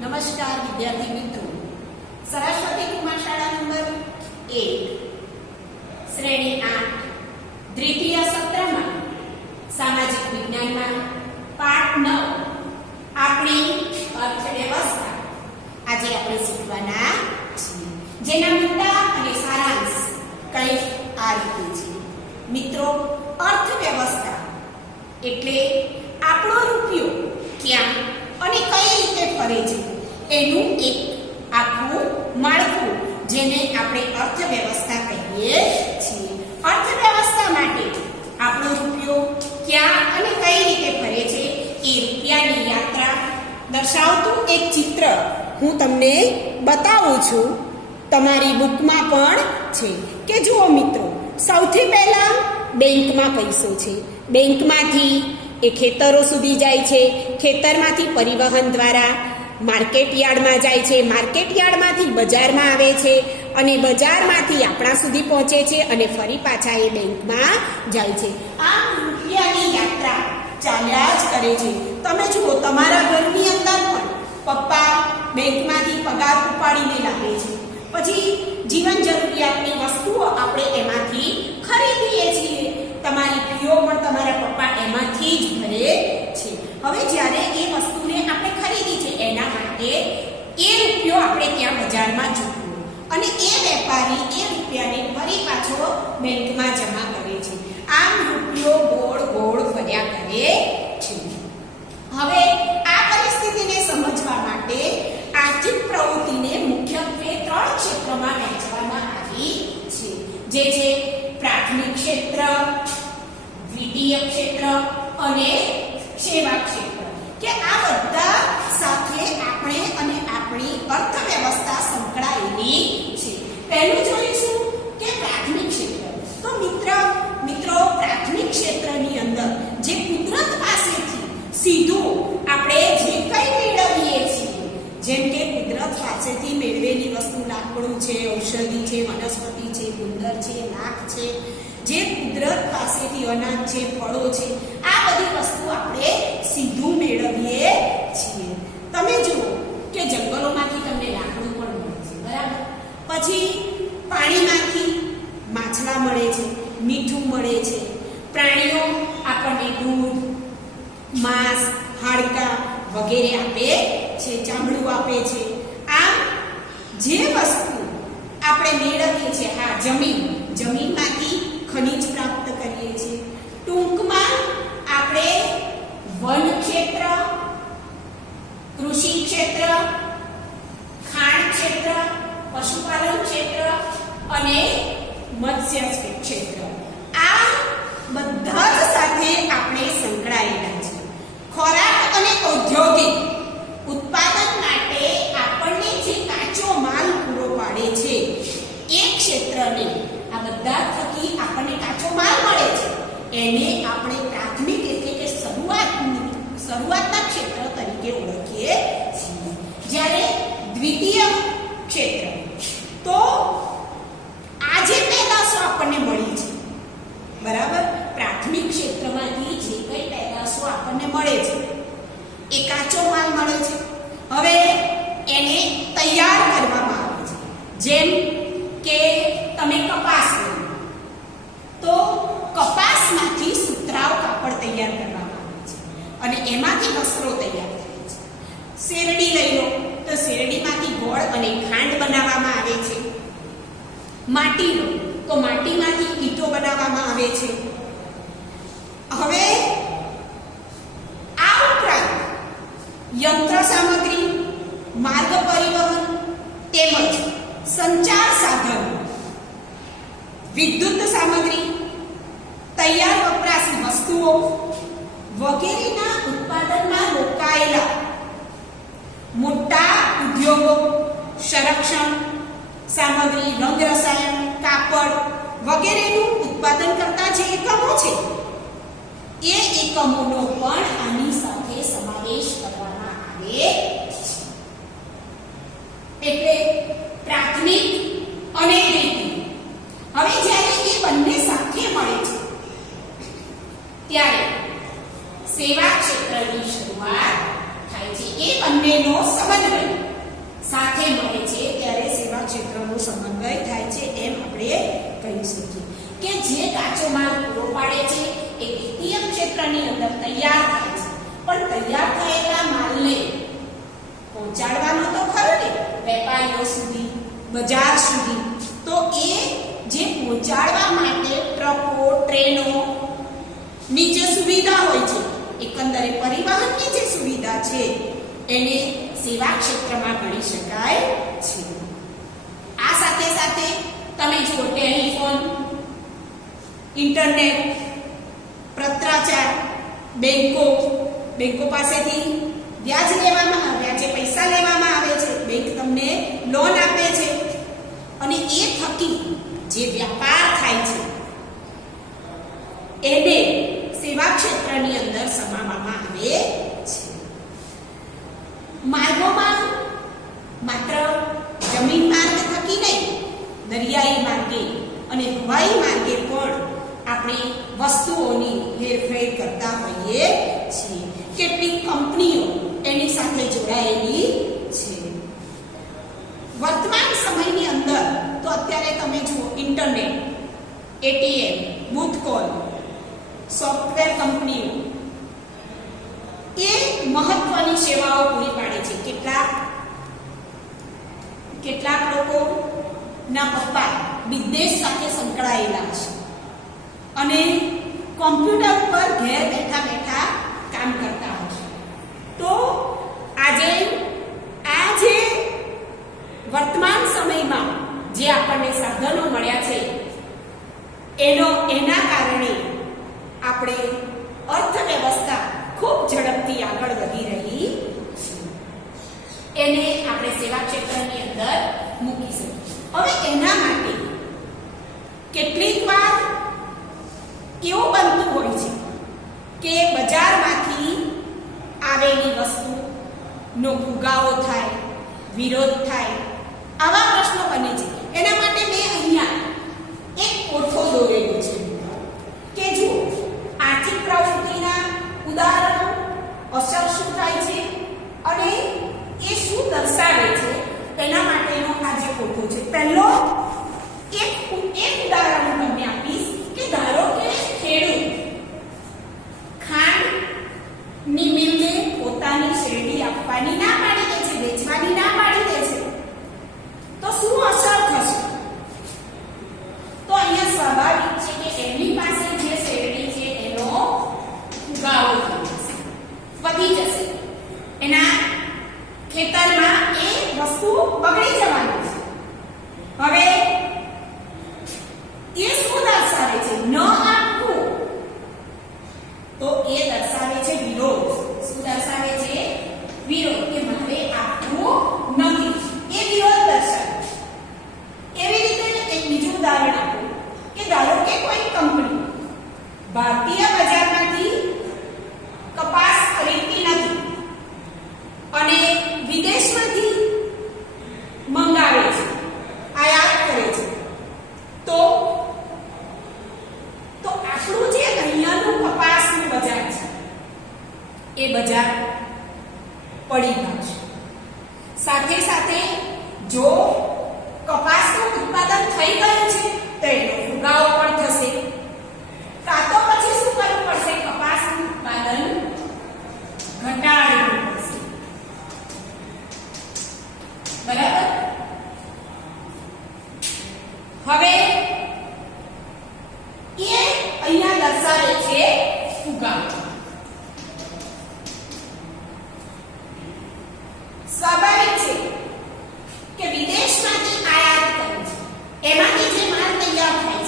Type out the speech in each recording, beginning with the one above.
નમસ્કાર વિદ્યાર્થી મિત્રો, સરસ્વતી કુમાર શાળા નંબર 1 શ્રેણી 8 દ્વિતીય સત્રમાં સામાજિક વિજ્ઞાનમાં પાઠ 9 આપણી અર્થવ્યવસ્થા આજે આપણે શીખવાના છીએ, જેના મુદ્દા અને સારાંશ કંઈક આ રીતે છે. મિત્રો, અર્થવ્યવસ્થા એટલે આપણો રૂપિયો ક્યાં અને કઈ રીતે ફરે છે એનું એક આખું માળખું, જેને આપણે અર્થવ્યવસ્થા કહીએ છીએ. અર્થવ્યવસ્થા માટે આપણો રૂપિયો ક્યાં અને કઈ રીતે ફરે છે એ રૂપિયાની યાત્રા દર્શાવતું એક ચિત્ર હું તમને બતાવું છું. તમારી બુકમાં પણ છે કે જુઓ મિત્રો, સૌથી પહેલા બેંકમાં પૈસો છે. બેંકમાંથી એ ખેતરો સુધી જાય છે, ખેતરમાંથી પરિવહન દ્વારા માર્કેટ યાર્ડમાં જાય છે, માર્કેટ યાર્ડમાંથી બજારમાં આવે છે અને બજારમાંથી આપણા સુધી પહોંચે છે અને ફરી પાછા એ બેંકમાં જાય છે. આમ રૂપિયાની યાત્રા ચાલ્યા જ કરે છે. તમે જુઓ, તમારા ઘરની અંદર પણ પપ્પા બેંકમાંથી પગાર ઉપાડીને લાવે છે, પછી જીવન જરૂરિયાતની વસ્તુઓ આપણે એમાંથી ખરીદીએ છીએ. તમારી ફીઓ પણ તમારા પપ્પા એમાંથી જ ભરે છે. હવે જ્યારે એ વસ્તુને આપણે ખરીદી છે એના માટે એ રૂપિયો આપણે ત્યાં બજારમાં ચૂકવ્યો અને એ વેપારી એ રૂપિયાને ફરી પાછો બેંકમાં જમા કરે છે. આમ રૂપિયો ગોળ ગોળ ફર્યા કરે છે. હવે આ પરિસ્થિતિને સમજવા માટે આર્થિક પ્રવૃત્તિને મુખ્યત્વે 3 ક્ષેત્રમાં વહેંચવામાં આવી છે, જે છે પ્રાથમિક ક્ષેત્ર, દ્વિતીય ક્ષેત્ર અને સેવા ક્ષેત્ર. કે આ બધા સાથે આપણે અને આપણી અર્થવ્યવસ્થા સંકળાયેલી છે. પહેલું જોઈશું કે પ્રાથમિક ક્ષેત્ર. તો મિત્રો પ્રાથમિક ક્ષેત્રની અંદર જે કુદરત પાસેથી સીધું આપણે જે કંઈ મેળવીએ છીએ, જેમ કે કુદરત પાસેથી મેળવેલી વસ્તુ લાકડું છે, ઔષધિ છે, વનસ્પતિ છે, ગુંદર છે, લાખ છે, જે કુદરત પાસેથી અનાજ છે, ફળો છે, આ બધી વસ્તુ આપણે સીધું મેળવીએ છીએ. તમે જુઓ કે જંગલોમાંથી તમને લાકડું પણ મળે છે, બરાબર. પછી પાણીમાંથી માછલા મળે છે, મીઠું મળે છે, પ્રાણીઓ આપણને દૂધ, માંસ, હાડકાં વગેરે આપે છે, ચામડું આપે છે. આમ જે વસ્તુ આપણે મેળવીએ છીએ, હા, જમીનમાંથી ખનિજ પ્રાપ્ત કરીએ છીએ. ટૂંકમાં આપણે વન ક્ષેત્ર, કૃષિ ક્ષેત્ર, ખાણ ક્ષેત્ર, પશુપાલન ક્ષેત્ર અને મત્સ્ય ક્ષેત્ર, આ બધા જ સાથે આપણે સંકળાયેલા છે. ખોરાક અને ઔદ્યોગિક ઉત્પાદન માટે આપણને જે કાચો માલ પૂરો પાડે છે એ ક્ષેત્રને, આ બધા થકી આપણને કાચો માલ મળે છે, એને આપણે પ્રાથમિક એટલે કે શરૂઆતના ક્ષેત્ર તરીકે ઓળખીએ છીએ. જ્યારે દ્વિતીય ક્ષેત્ર, તો આ જે પેદાશો આપણને મળી છે, બરાબર, પ્રાથમિક ક્ષેત્રમાંથી જે કઈ પેદાશો આપણને મળે છે એ કાચો માલ મળે છે. હવે એને તૈયાર કરવામાં આવે છે. જેમ કે તમે કપાસ લો, તો કપાસમાંથી સુતરાઉ કાપડ તૈયાર કરવામાં આવે છે અને એમાંથી વસ્ત્રો તૈયાર થાય છે. શેરડી લઈ લો, તો શેરડીમાંથી ગોળ અને ખાંડ બનાવવામાં આવે છે. માટી લો, તો માટીમાંથી ઈંટો બનાવવામાં આવે છે. હવે આ ઉપરાંત યંત્ર સામગ્રી, માર્ગ પરિવહન તેમજ સંચાર સાધનો, વિદ્યુત સામગ્રી, તૈયાર વપરાશી વસ્તુઓ વગેરેના ઉત્પાદનમાં રોકાયેલા મોટા ઉદ્યોગો, સંરક્ષણ સામગ્રી, રંગ રસાયણ, કાપડ વગેરેનું ઉત્પાદન કરતા જે એકમો છે એ એકમોનો પણ આની સાથે સમાવેશ કરવામાં આવે છે. એટલે પ્રાથમિક અને દ્વિતીય. હવે જ્યારે એ બંને સાથે મળે છે ત્યારે સેવા ક્ષેત્રની શરૂઆત થાય છે એ બંનેનો સમન્વય સાથે મળે છે ત્યારે સેવા ક્ષેત્રનો સમન્વય થાય છે એમ આપણે કહી શકીએ કે જે કાચો માલ પૂરો પાડે છે એ દ્વિતીય ક્ષેત્રની અંદર તૈયાર થાય છે પણ તૈયાર થયેલા માલને પહોંચાડવાનો તો ખરો ને વેપારીઓ સુધી બજાર સુધી તો એ જે પહોંચાડવા માટે ટ્રકો ટ્રેનો ની જે સુવિધા હોય છે એકંદરે પરિવહનની જે સુવિધા છે એને સેવા ક્ષેત્રમાં ગણી શકાય છે આ સાથે સાથે તમે જુઓ ટેલિફોન ઇન્ટરનેટ પત્રાચાર બેંકો પાસેથી વ્યાજે પૈસા લેવામાં આવે છે બેંક તમને લોન આપે છે અને એ થકી જે વ્યાપાર થાય છે એને સેવા ક્ષેત્રની અંદર સમાવવામાં આવે છે માર્ગોમાં માત્ર જમીન માર્ગ થકી નહીં દરિયાઈ માર્ગે અને હવાઈ માર્ગે પણ આપણે વસ્તુઓની હેરફેર કરતા હોઈએ છીએ કેટલીક કંપનીઓ એની સાથે જોડાયેલી છે વર્તમાન સમયની અંદર તો અત્યારે તમે જુઓ internet ATM booth call software કંપનીઓ એ મહત્વની સેવાઓ પૂરી પાડે છે કેટલાક લોકો ના પપ્પા બિઝનેસ સાથે સંકળાયેલા છે અને કોમ્પ્યુટર પર ઘેર બેઠા બેઠા કામ કરતા હોય છે તો આજે વર્તમાન સમયમાં જે આપણને સાધનો મળ્યા છે એના કારણે આપણે અર્થવ્યવસ્થા ખૂબ ઝડપથી આગળ વધી રહી છે એને આપણે સેવા ક્ષેત્રની અંદર મૂકી શકીએ હવે એના માટે કેટલીક વાર એવું બનતું હોય છે કે બજારમાંથી આવેલી વસ્તુનો ફુગાવો થાય વિરોધ થાય આવા પ્રશ્નો બને છે એના માટે મેં અહીંયા એક કોઠો દોરેલો છે કે જો આર્થિક પ્રવૃત્તિના ઉદાહરણો અસર શું થાય છે અને એ શું દર્શાવે છે એના માટેનો આ જે કોઠો છે પહેલો એક ઉદાહરણ હું તમને આપીશ કે ધારો કે ખેડૂત ખાંડની મિલને પોતાની શેરડી આપવાની ના પાડી દે છે વેચવાની ના પાડી દે છે તો શું અસર થશે તો અહીંયા સ્વાભાવિક છે કે એમની પાસે જે શેરડી છે એનો ફુગાવો વધી જશે એના ખેતરમાં એ વસ્તુ બગડી જવાની છે હવે એ શું દર્શાવે છે ન આપવું તો એ દર્શાવે છે વિરોધ શું દર્શાવે છે વિરોધ કે મારે આપવું નથી એ વિરોધ દર્શાવે એવી રીતે એક બીજું ઉદાહરણ આપું કે ધારો કે કોઈ કંપની ભારતીય બજારમાંથી કપાસ ખરીદતી નથી અને વિદેશમાંથી મંગાવે છે આયાત કરે છે તો આપણું જે અહીંયાનું કપાસનું બજાર છે એ બજાર પડી ભાગશે સાથે સાથે જો કપાસનું ઉત્પાદન થઈ ગયું છે તો એનો ફુગાવો પણ થશે કાં તો પછી શું કરવું પડશે કપાસનું ઉત્પાદન ઘટાડવું પડશે બરાબર હવે એ અહીંયા દર્શાવે છે ફુગાવો સ્વાભાવિક છે કે વિદેશમાંથી આયાત કરે છે એમાંથી જે માલ તૈયાર થાય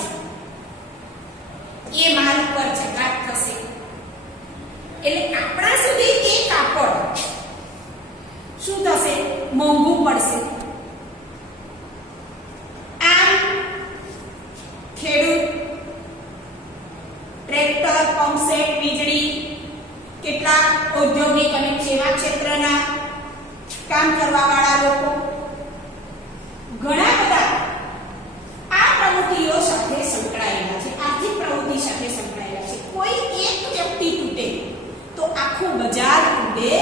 છે એ માલ પર જકાત થશે એટલે આપણા સુધી એ કાપડ શું થશે મોંઘું પડશે આમ ખેડૂત ટ્રેક્ટર પંપસેટ વીજળી કેટલાક ઔદ્યોગિક અને સેવા ક્ષેત્રના કામ કરવા વાળા લોકો ઘણા બધા આ પ્રવૃત્તિઓ સાથે સંકળાયેલા છે આર્થિક પ્રવૃત્તિ સાથે સંકળાયેલા છે કોઈ એક વ્યક્તિ તૂટે તો આખું બજાર તૂટે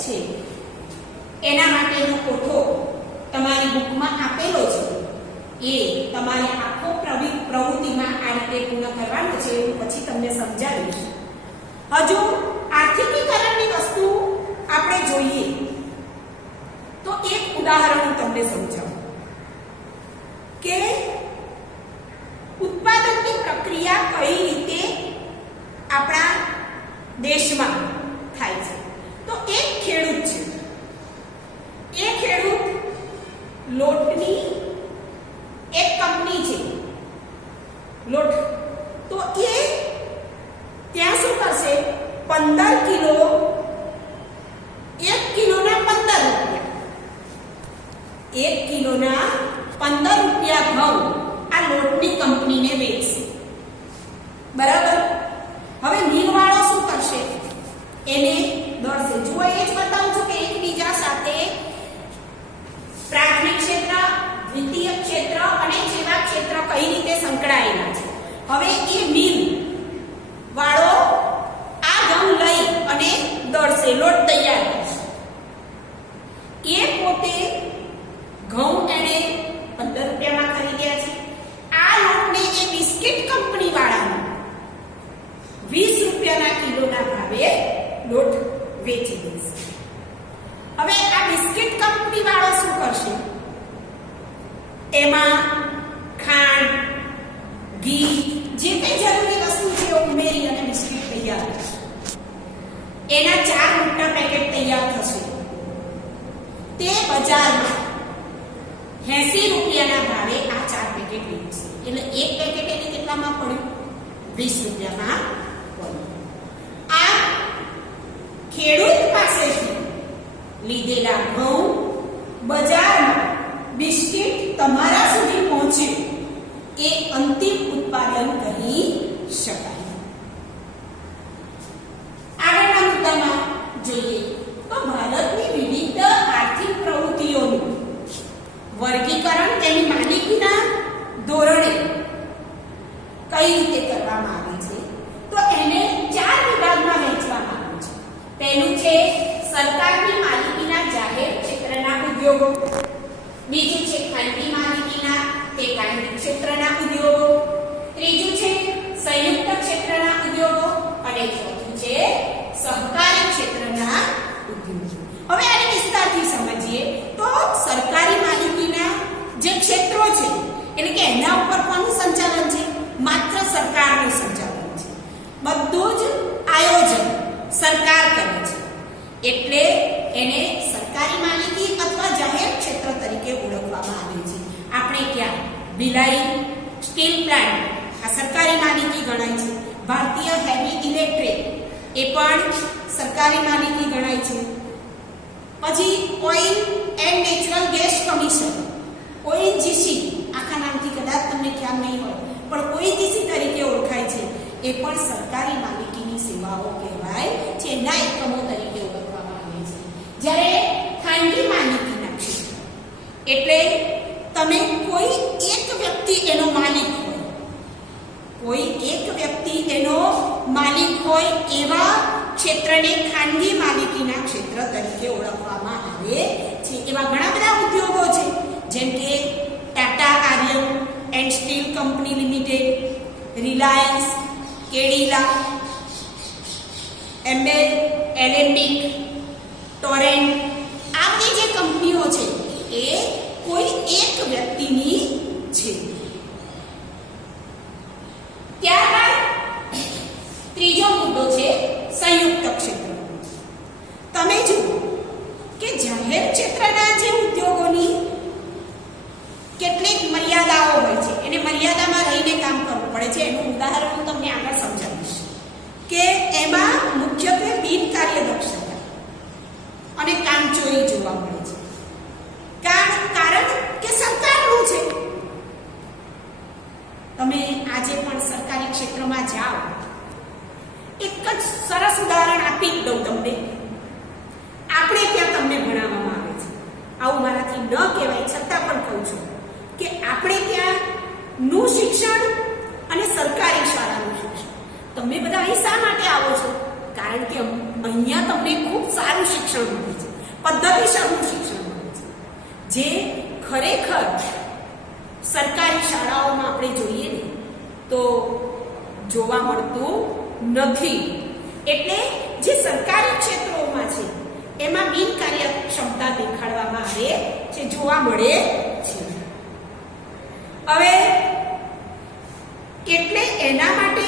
છે છે એના માટેનો કોઠો તમારી બુકમાં આપેલો છે. એ તમારે આખો પ્રવૃત્તિમાં આ રીતે પૂર્ણ કરવાનો છે. હું પછી તમને સમજાવીશ. હજુ આર્થિકીકરણની વસ્તુ આપણે જોઈએ તો એક ઉદાહરણ હું તમને સમજાવું કે ઉત્પાદનની પ્રક્રિયા કઈ રીતે આપણા દેશમાં થાય છે. તો એક ખેડૂત છે, એ ખેડૂત લોટની એક કંપની છે લોટ, તો એ ત્યાં શું કરશે 15 કિલો, 1 કિલોના 15 રૂપિયા, 1 કિલોના 15 રૂપિયા ઘઉં આ લોટની કંપનીને વેચશે. બરાબર. હવે મિલવાળો શું કરશે? એને દોડશે. જુઓ, એ જ બતાવું છું કે એકબીજા સાથે પ્રાથમિક ક્ષેત્ર, દ્વિતીય ક્ષેત્ર અને સેવા ક્ષેત્ર કઈ રીતે સંકળાયેલા છે. હવે એ મિલ વાળો આ ઘઉં લઈ અને દોડશે, લોટ તૈયાર કરશે. એ પોતે ઘઉં એને 15 રૂપિયામાં ખરીદ્યા છે. આ લોટને એ બિસ્કિટ કંપની વાળાને 20 રૂપિયાના કિલોના ભાવે લોટ વેચી દેશે. હવે આ બિસ્કિટ કંપની વાળો શું કરશે? એમાં ખાંડ, ઘી, જે કંઈ જરૂરી વસ્તુ છે ઉમેરી અને બિસ્કિટ તૈયાર કરશે. એના 4 મોટા પેકેટ તૈયાર થશે. તે બજારમાં 80 રૂપિયાના ભાવે આ 4 પેકેટ વેચશે. એટલે એક પેકેટ એને કેટલામાં પડ્યું? 20 રૂપિયામાં પડ્યું. આ ખેડૂત પાસેથી લીધેલા ઘઉં બજારમાં બિસ્કિટ તમારા સુધી પહોંચે એ અંતિમ ઉત્પાદન કહી શકાય. આગળના મુદ્દામાં જોઈએ તો ભારતની વિવિધ આર્થિક પ્રવૃત્તિઓનું વર્ગીકરણ તેની માલિકીના ધોરણે કઈ રીતે કરવામાં આવે છે. તો એને 4 વિભાગમાં વહેંચવામાં આવ્યું છે. પહેલું છે સરકારની માલિકીના જાહેર ક્ષેત્રના ઉદ્યોગો, બીજું છે ખાનગી માલિકીના તે ખાનગી ક્ષેત્રના ઉદ્યોગો, ત્રીજું છે સંયુક્ત ક્ષેત્રના ઉદ્યોગો અને ચોથું છે સહકારી ક્ષેત્રના ઉદ્યોગો. હવે આને વિસ્તારથી સમજીએ તો સરકારી માલિકીના જે ક્ષેત્રો છે એટલે કે એના ઉપર કોનું સંચાલન છે? માત્ર સરકારનું સંચાલન છે. બધું જ આયોજન સરકાર કરે છે. એટલે એને સરકારી માલિકી અથવા જાહેર ક્ષેત્ર તરીકે ઓળખવામાં આવે છે. આપણે ક્યાં ભિલાઈ સ્ટીલ પ્લાન્ટ આ સરકારી માલિકી ગણાય છે. ભારતીય હેવી ઇલેક્ટ્રિક એ પણ સરકારી માલિકી ગણાય છે. પછી oil and natural gas commission ONGC, આખા નામથી કદાચ તમને ખ્યાલ નહીં હોય પણ ઓએનજીસી તરીકે ઓળખાય છે. એ પણ સરકારી માલિકીની સેવાઓ કહેવાય છે, એના એકમો તરીકે ઓળખવામાં આવે છે. જ્યારે ખાનગી માલિકીના ક્ષેત્ર એટલે તમે કોઈ એક વ્યક્તિ એનો માલિક હોય, કોઈ એક વ્યક્તિ એનો માલિક હોય એવા ક્ષેત્રને ખાનગી માલિકીના ક્ષેત્ર તરીકે ઓળખવામાં આવે છે. એવા ઘણા બધા ઉદ્યોગો છે જેમ કે Tata iron and steel company limited, Reliance, Cadila, એમ્બેર, એલેમ્બિક, ટોરેન્ટ, આ બધી જે કંપનીઓ છે એ કોઈ એક વ્યક્તિની છે. ત્યારબાદ ત્રીજો મુદ્દો છે સંયુક્ત ક્ષેત્ર. તમે જુઓ કે જાહેર ક્ષેત્રના જે ઉદ્યોગોની કેટલીક મર્યાદાઓ હોય છે, એને મર્યાદામાં રહીને કામ કરવું પડે છે. એનું ઉદાહરણ હું તમને આગળ સમજાવીશ કે એમાં મુખ્યત્વે બિનકાર્યદક્ષતા અને કામચોરી જોવા મળે છે. કારણ કે સરકારનું છે. તમે આજે પણ સરકારી ક્ષેત્રમાં જાઓ, એક જ સરસ ઉદાહરણ આપી જ દઉં તમને. આપણે ત્યાં તમને ભણાવવામાં આવે છે, આવું મારાથી ન કહેવાય છતાં પણ કહું છું કે આપણે ત્યાં નું શિક્ષણ અને સરકારી શાળાનું શિક્ષણ, તમે બધા અહીં શા માટે આવો છો? કારણ કે અહીંયા તમને ખૂબ સારું શિક્ષણ મળે છે. પદ્ધતિસરનું શિક્ષણ મળે છે, જે ખરેખર સરકારી શાળાઓમાં આપણે જોઈએ ને તો જોવા મળતું નથી. એટલે જે સરકારી ક્ષેત્રોમાં છે એમાં બિનકાર્યક્ષમતા દેખાડવામાં આવે છે, જોવા મળે છે. હવે એટલે એના માટે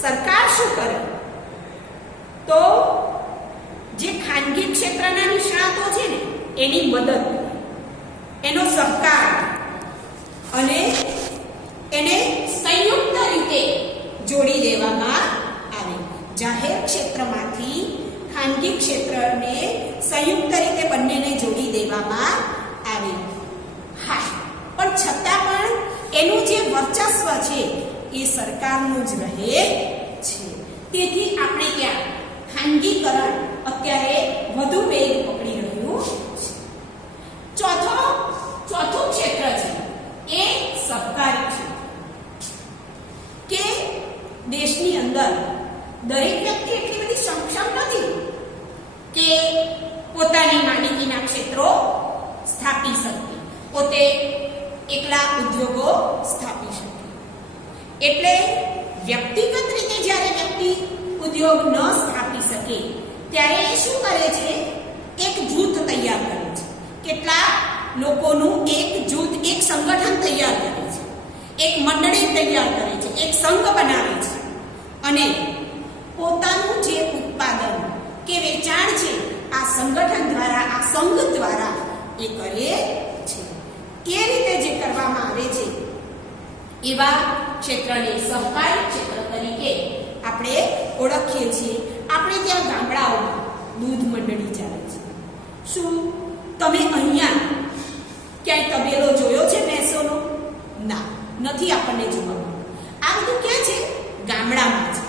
સરકાર શું કરે તો જે ખાનગી ક્ષેત્રના નિષ્ણાતો છે ને એની મદદ, એનો સહકાર અને એને સંયુક્ત રીતે જોડી દેવામાં આવે. જાહેર ક્ષેત્રમાંથી ખાનગી ક્ષેત્રને સંયુક્ત રીતે બંનેને જોડી દેવામાં આવે. હા, પણ છતાં પણ એનું જે વર્ચસ્વ છે એ સરકારનું જ રહે છે. તેથી આપણે ત્યાં ખાનગીકરણ અત્યારે વધુ વેગ પકડી રહ્યું છે. ચોથું ક્ષેત્ર છે એ સહકારી ક્ષેત્ર, કે દેશની અંદર દરેક વ્યક્તિ એટલી બધી સક્ષમ નથી કે પોતાની માલિકીના ક્ષેત્રો સ્થાપી શકે, પોતે એકલા ઉદ્યોગો સ્થાપી શકે. એટલે વ્યક્તિગત રીતે જ્યારે વ્યક્તિ ઉદ્યોગ ન સ્થાપી શકે ત્યારે એ શું કરે છે, એક જૂથ તૈયાર કરે છે. કેટલા લોકોનું એક જૂથ, એક સંગઠન તૈયાર કરે છે, એક મંડળી તૈયાર કરે છે, એક સંઘ બનાવે છે અને પોતાનું જે ઉત્પાદન કે વેચાણ છે આ સંગઠન દ્વારા, આ સંઘ દ્વારા એ કરે છે. એ રીતે જે કરવામાં આવે છે એવા ક્ષેત્રને સહકારી ક્ષેત્ર તરીકે આપણે ઓળખીએ છીએ. આપણે ત્યાં ગામડાઓમાં દૂધ મંડળી ચાલે છે. શું તમે અહીંયા ક્યાંય તબેલો જોયો છે ભેંસોનો? ના, નથી આપણને જોવા મળતું. આ બધું ક્યાં છે? ગામડામાં છે.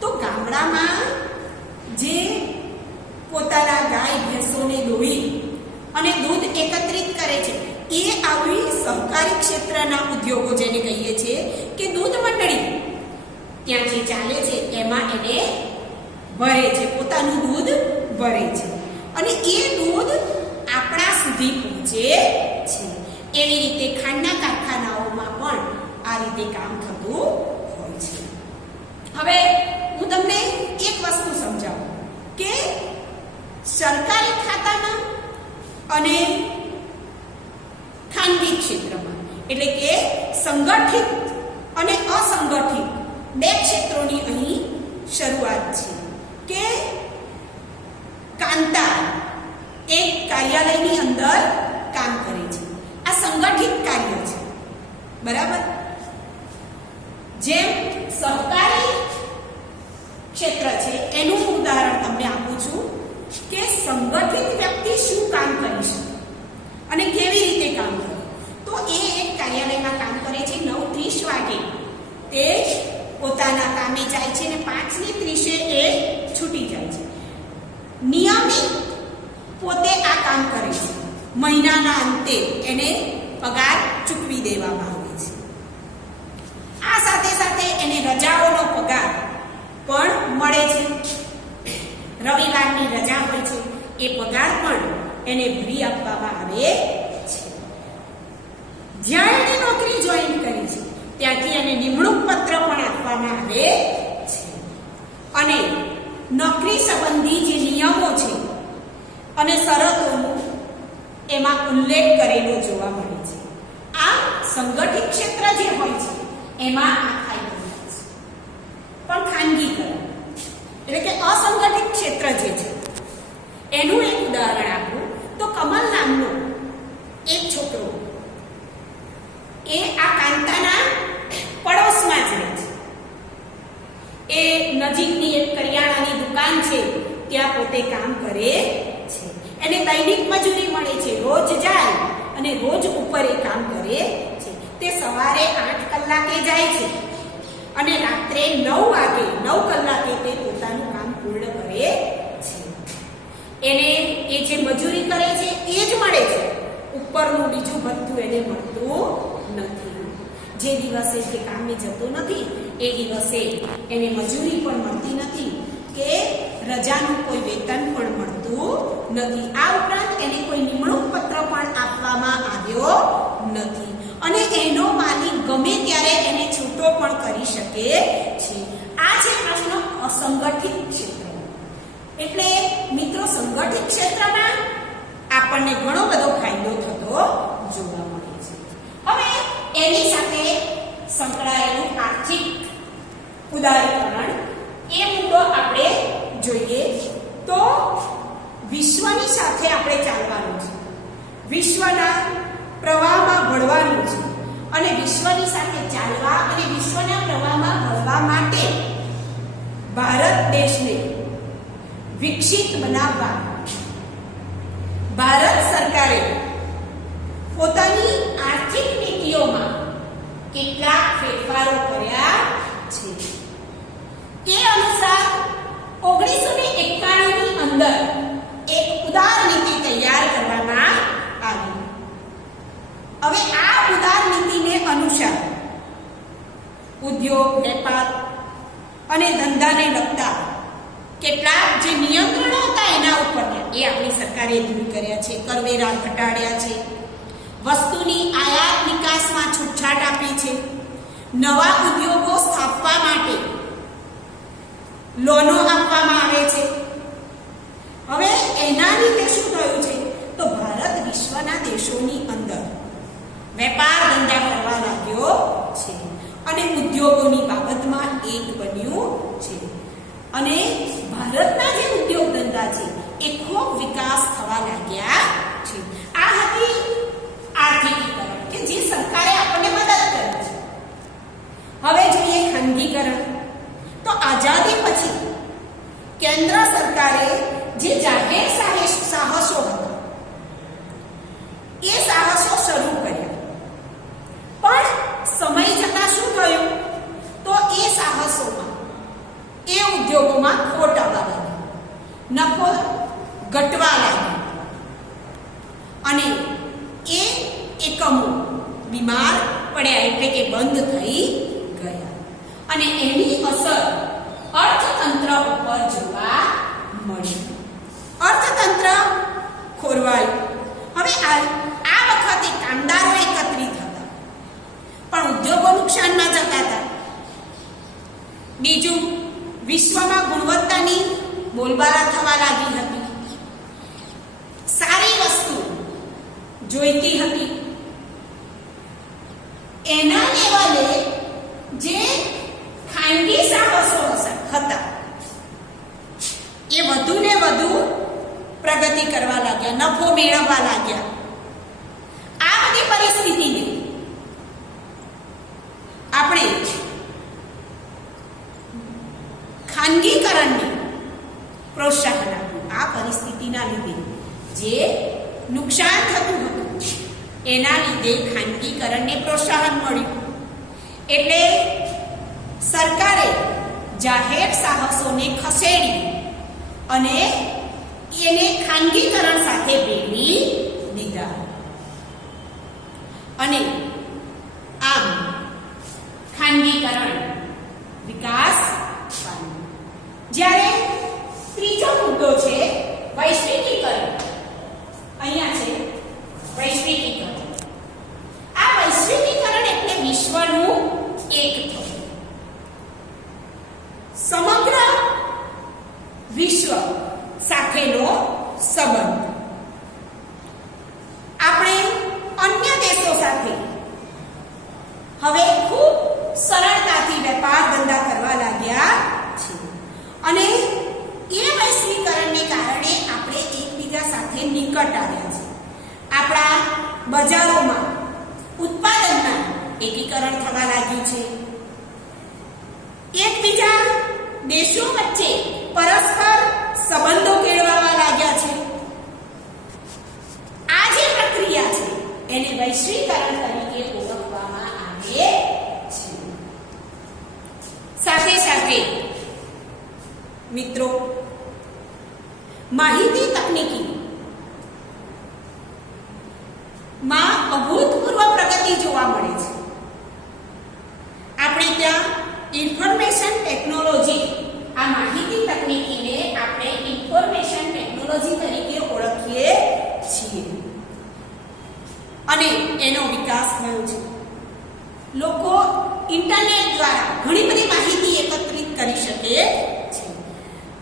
તો ગામડામાં જે પોતાના ગાય ભેંસોને દોઈ અને દૂધ એકત્રિત કરે છે એ આવી સહકારી ક્ષેત્રના ઉદ્યોગો જેને કહીએ છીએ કે દૂધ મંડળી ત્યાં જે ચાલે છે એમાં એને ભરે છે, પોતાનું દૂધ ભરે છે અને એ દૂધ આપણા સુધી પહોંચે છે. એવી રીતે ખાંડના કારખાનાઓમાં પણ આ રીતે કામ થતું હોય છે. હવે હું તમને એક વસ્તુ સમજાવું કે સરકારી ખાતામાં અને ખાનગી ક્ષેત્રમાં, એટલે કે સંગઠિત અને અસંગઠિત બે ક્ષેત્રોની અહીં શરૂઆત છે. કે કાંતા એક કાર્યાલયની અંદર કામ કરે છે, આ સંગઠિત કાર્ય છે, બરાબર. જેમ સહકારી ક્ષેત્ર છે એનું ઉદાહરણ તમને આપું છું કે સંગઠિત વ્યક્તિ શું કામ કરી શકે અને કેવી રીતે કામ કરે. તો એ એક કાર્યાલયમાં કામ કરે છે, 9:30 વાગે તે પોતાના કામે જાય છે અને 5:30 એ છૂટી જાય છે. નિયમિત પોતે આ કામ કરે છે. મહિનાના અંતે એને પગાર ચૂકવી દેવામાં આવે છે. આ સાથે સાથે એને રજાઓનો પગાર પણ મળે છે. રવિવારની રજા હોય છે એ પગાર પણ એને ભરી આપવામાં આવે છે. જ્યાં એને નોકરી જોઈન કરી છે ત્યાંથી એને નિમણૂક પત્ર પણ આપવામાં આવે છે અને નોકરી સંબંધી જે નિયમો છે અને શરતોનો એમાં ઉલ્લેખ કરેલો જોવા મળે છે. આ સંગઠિત ક્ષેત્ર જે હોય છે એમાં આ ફાયદો છે. પણ ખાનગીકરણ એટલે કે અસંગઠિત ક્ષેત્ર જે છે એનું એક ઉદાહરણ આપું તો કમલ નામનો એક છોકરો એ આ કાંતાના પડોશમાં જ રહે છે. એ નજીકની એક કરિયાણાની દુકાન છે ત્યાં પોતે કામ કરે છે. એને દૈનિક મજૂરી મળે છે. રોજ જાય અને રોજ ઉપર એ કામ કરે છે. તે સવારે 8 કલાકે જાય છે અને રાત્રે 9 કલાકે તે પોતાનું કામ પૂર્ણ કરે છે. એને એ જે મજૂરી કરે છે એ જ મળે છે, ઉપરનું બીજું ભથ્થું એને મળતું નથી. જે દિવસે તે કામે જતો નથી એ દિવસે એને મજૂરી પણ મળતી નથી કે રજાનું કોઈ વેતન પણ મળતું નથી. આ ઉપરાંત એને કોઈ નિમણૂક પત્ર પણ આપવામાં આવ્યો નથી અને એનો માલિક ગમે ત્યારે એને છૂટો પણ કરી શકે છે. આ છે પ્રશ્ન અસંગઠિત ક્ષેત્ર. એટલે મિત્રો સંગઠિત ક્ષેત્રમાં આપણને ઘણો બધો ફાયદો થતો જોવા મળે છે. હવે એની સાથે સંકળાયેલું આર્થિક ઉદારીકરણ એ મુદ્દો આપણે જોઈએ તો વિશ્વની સાથે આપણે ચાલવાનું છે, વિશ્વના પ્રવાહમાં ભળવાનું છે અને વિશ્વની સાથે ચાલવા અને વિશ્વના પ્રવાહમાં ભળવા માટે ભારત દેશને વિકસિત બનાવવા ભારત સરકારે પોતાની આર્થિક નીતિઓમાં કેટલાક ફેરફારો કર્યા છે. એ અનુસાર 1991 ની અંદર એક ઉદાર નીતિ તૈયાર કરવામાં આવી. હવે આ ઉદાર નીતિને અનુસાર ઉદ્યોગ, વેપાર અને ધંધાને લગતા કેટલાક જે નિયંત્રણો હતા એના ઉપરના એ આપણી સરકારે દૂર કર્યા છે. કરવેરા ઘટાડ્યા છે, વસ્તુની આયાત નિકાસમાં છૂટછાટ આપી છે, નવા ઉદ્યોગો સ્થાપવા માટે લોનો આપવામાં આવે છે. હવે એના લીધે શું થયું છે તો ભારત વિશ્વના દેશોની અંદર વેપાર ધંધા કરવા લાગ્યો છે અને ઉદ્યોગોની બાબતમાં એક બન્યું છે અને ભારતના જે ઉદ્યોગ ધંધા છે એ ખૂબ વિકાસ થવા લાગ્યા છે. આ હતી આર્થિકીકરણ કે જે સરકારે આપણને મદદ કરી છે. હવે જોઈએ ખાનગીકરણ. તો આઝાદી પછી કેન્દ્ર સરકારે જે જાહેર સાહસો હતા એ સાહસો શરૂ કર્યા, પણ સમય જતા શું થયું તો એ સાહસોમાં એ ઉદ્યોગોમાં ખોટ આવવા લાગી, નફો ઘટવા લાગ્યો અને એ એકમો બીમાર પડ્યા એટલે કે બંધ થઈ ગયા અને એની અસર અર્થતંત્ર ઉપર જોવા મળી. અર્થતંત્ર ખોરવાયું. હવે આ વખતે કામદારો એકત્રિત હતા પણ ઉદ્યોગો નુકસાનમાં જતા હતા. બીજું, વિશ્વમાં ગુણવત્તાની બોલબાલા થવા લાગી હતી. સારી વસ્તુ જોઈતી હતી. એના લેવલે જે ખાનગી સાહસો હતા એ વધુ ને વધુ પ્રગતિ કરવા લાગ્યા, નફો મેળવવા લાગ્યા. આ બધી પરિસ્થિતિને આપણે ખાનગીકરણને પ્રોત્સાહન આપ્યું. આ પરિસ્થિતિના લીધે જે નુકસાન થતું હતું એના લીધે ખાનગીકરણને પ્રોત્સાહન મળ્યું. એટલે સરકારે જાહેર સાહસોને ખસેડી અને એને ખાનગીકરણ સાથે ભેળવી દીધા અને આમ ખાનગીકરણ વિકાસ પામ્યું. જ્યારે ત્રીજો મુદ્દો છે વૈશ્વિકીકરણ. અહીંયા છે વૈશ્વિકીકરણ. આ વૈશ્વિકીકરણ એટલે વિશ્વનું એક થવું. સમગ્ર વિશ્વ સાથેનો સંબંધ. આપણે અન્ય દેશો સાથે હવે ખૂબ સરળતાથી વેપાર ધંધા કરવા લાગ્યા છે અને એ વૈશ્વિકરણને કારણે આપણે એકબીજા સાથે નિકટ આવ્યા છે. આપણા બજારોમાં ઉત્પાદનમાં એકીકરણ થવા લાગ્યું છે. એકબીજા દેશો વચ્ચે પરસ્પર સંબંધો કેળવવા લાગ્યા છે. આ જે પ્રક્રિયા છે એને વૈશ્વિકરણ તરીકે ઓળખવામાં આવે છે. સાથે સાથે મિત્રો, માહિતી તકનીકી માં અભૂતપૂર્વ પ્રગતિ જોવા મળે છે. આપણે ત્યાં ઇન્ફોર્મેશન ટેકનોલોજી, આ માહિતી તકનીક ટેકનોલોજી તરીકે ઓળખીએ છીએ. અને એનો વિકાસ થયો છે. લોકો ઇન્ટરનેટ દ્વારા ઘણી બધી માહિતી એકત્રિત કરી શકે છે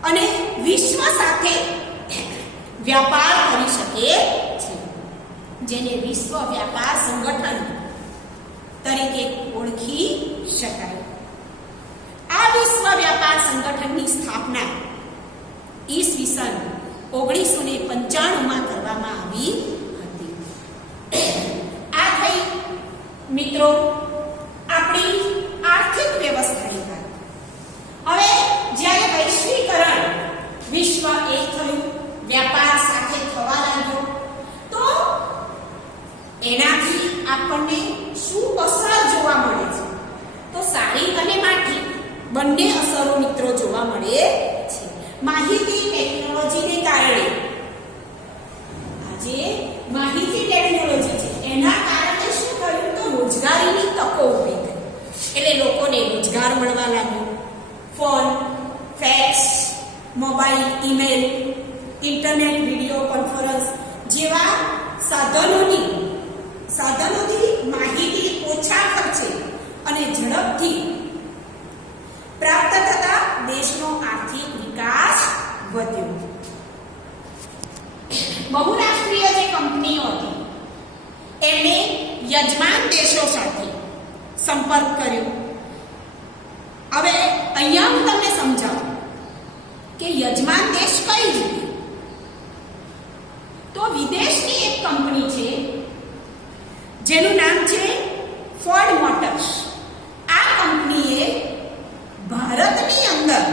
અને વિશ્વ સાથે વ્યાપાર કરી શકે છે, જેને વિશ્વ વ્યાપાર સંગઠન તરીકે ઓળખી શકાય. આ વિશ્વ વ્યાપાર સંગઠનની સ્થાપના ઈસવીસન 1995માં કરવામાં આવી હતી. આ થઈ મિત્રો આપણી આર્થિક વ્યવસ્થાની વાત. હવે જ્યારે વૈશ્વિકરણ, વિશ્વ એક થયું, વ્યાપાર સાથે થવા લાગ્યો, તો એનાથી આપણને શું અસર જોવા મળે છે? તો સારી અને માઠી બંને અસરો મિત્રો જોવા મળે છે. માહિતી ટેકનોલોજીને કારણે, આજે માહિતી ટેકનોલોજી છે એના કારણે શું થયું? તો રોજગારીની તકો ઊભી થઈ. એટલે લોકોને રોજગાર મળવા લાગ્યો. Phone, fax, mobile, email, internet, video conference જેવા સાધનોથી માહિતી ઓછા ખર્ચે અને ઝડપથી પ્રાપ્ત થતા દેશનો આર્થિક વિકાસ વધ્યો. બહુરાષ્ટ્રીય જે કંપનીઓ હતી એમણે યજમાન દેશો સાથે સંપર્ક કર્યો. હવે અહીંયા હું તમને સમજાવું કે યજમાન દેશ કઈ રીતે? તો વિદેશની એક કંપની છે જેનું નામ છે ફોર્ડ મોટર્સ. આ કંપનીએ ભારતની અંદર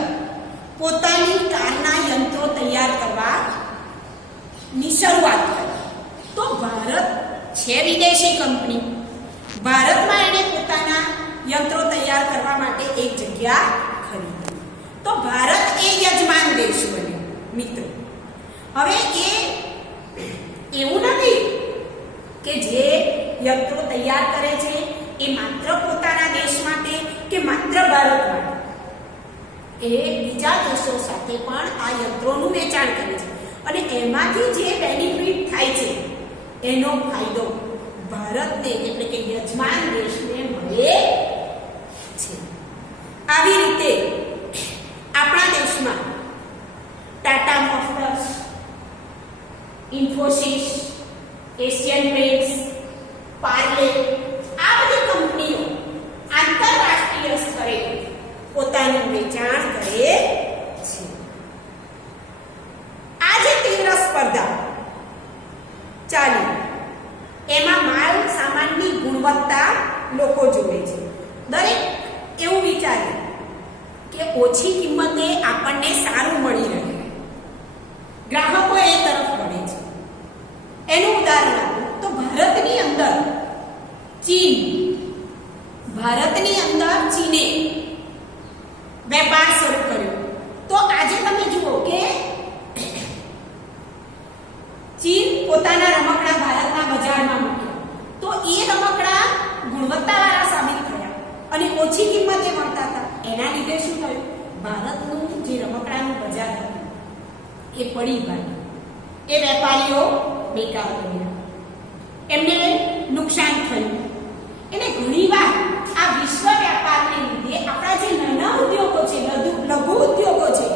પોતાની કારના યંત્રો તૈયાર કરવાની શરૂઆત કરી. તો ભારત છે વિદેશી કંપની, ભારતમાં એણે પોતાના યંત્રો તૈયાર કરવા માટે એક જગ્યા ખરીદી. તો ભારત એ યજમાન દેશ બન્યો મિત્રો. હવે એવું નથી કે જે યંત્રો તૈયાર કરે છે એ માત્ર પોતાના દેશ માટે કે માત્ર ભારત માટે, એ બીજા દેશો સાથે પણ આ યંત્રોનું વેચાણ કરે છે અને એમાંથી જે બેનિફિટ થાય છે એનો ફાયદો ભારતને એટલે કે યજમાન દેશને મળે છે. આવી રીતે આપણા દેશમાં Tata motors, Infosys, Asian pants, Parle આ બધી કંપનીઓ આંતરરાષ્ટ્રીય સ્તરે પોતાનું વેચાણ કરે છે. આજે તીવ્ર સ્પર્ધા ચાલી, એમાં માલ સામાનની ગુણવત્તા લોકો જોવે છે. દરેક એવું વિચારે કે ઓછી કિંમતે આપણને સારું મળી રહે, ગ્રાહકો એ તરફ વળે છે. એનું ઉદાહરણ આપું તો ભારતની અંદર ચીને વેપાર શરૂ કર્યો. તો આજે તમે જુઓ કે ચીન પોતાના રમકડા ભારતના બજારમાં મૂક્યા, તો એ રમકડા ગુણવત્તાવાળા સાબિત થયા અને ઓછી કિંમતે મળતા હતા. એના લીધે શું થયું? ભારતનું જે રમકડાનું બજાર હતું એ પડી ગયું. એ વેપારીઓ બેકાર બન્યા, એમને નુકસાન થયું. એટલે ઘણીવાર આ વિશ્વ વ્યાપારને લીધે આપણા જે નાના ઉદ્યોગો છે, લઘુ ઉદ્યોગો છે,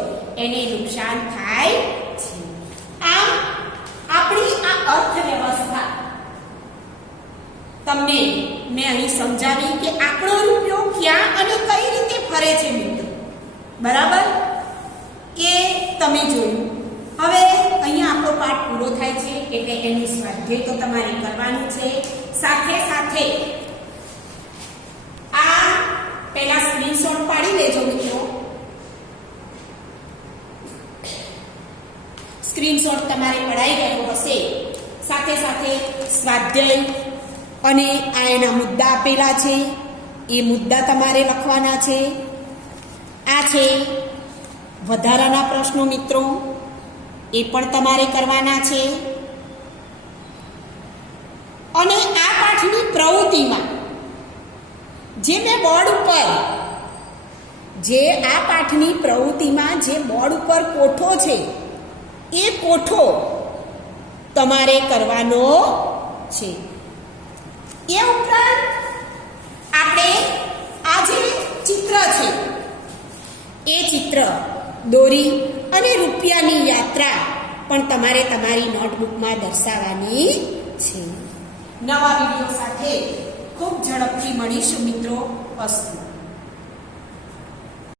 એને નુકસાન થાય છે. આમ આપણી આ અર્થવ્યવસ્થા તમને મેં અહીં સમજાવી કે આપણો રૂપિયો ક્યાં અને કઈ રીતે ફરે છે મિત્રો. બરાબર? એ તમે જોયું. હવે અહીંયા આપણો પાઠ પૂરો થાય છે એટલે એનું સ્વાધ્યાય તો તમારે કરવાનું છે. સાથે સાથે આ પહેલા સ્ક્રીનશોટ પાડી લેજો મિત્રો. સ્ક્રીનશોટ તમારે પડાઈ ગયો હશે. સાથે સાથે સ્વાધ્યાય અને આ એના મુદ્દા આપેલા છે, એ મુદ્દા તમારે લખવાના છે. આ છે વધારાના પ્રશ્નો મિત્રો, એ પણ તમારે કરવાના છે. અને આ પાઠની પ્રવૃત્તિમાં જે મેં બોર્ડ ઉપર જે બોર્ડ ઉપર કોઠો છે એ કોઠો તમારે કરવાનો છે. એ ઉપરાંત આપણે આ જે ચિત્ર છે એ ચિત્ર દોરી અને રૂપિયાની યાત્રા પણ તમારે તમારી નોટબુકમાં દર્શાવવાની છે. નવા વિડીયો સાથે ખૂબ ઝડપથી મળીશું મિત્રો. અસ્તુ.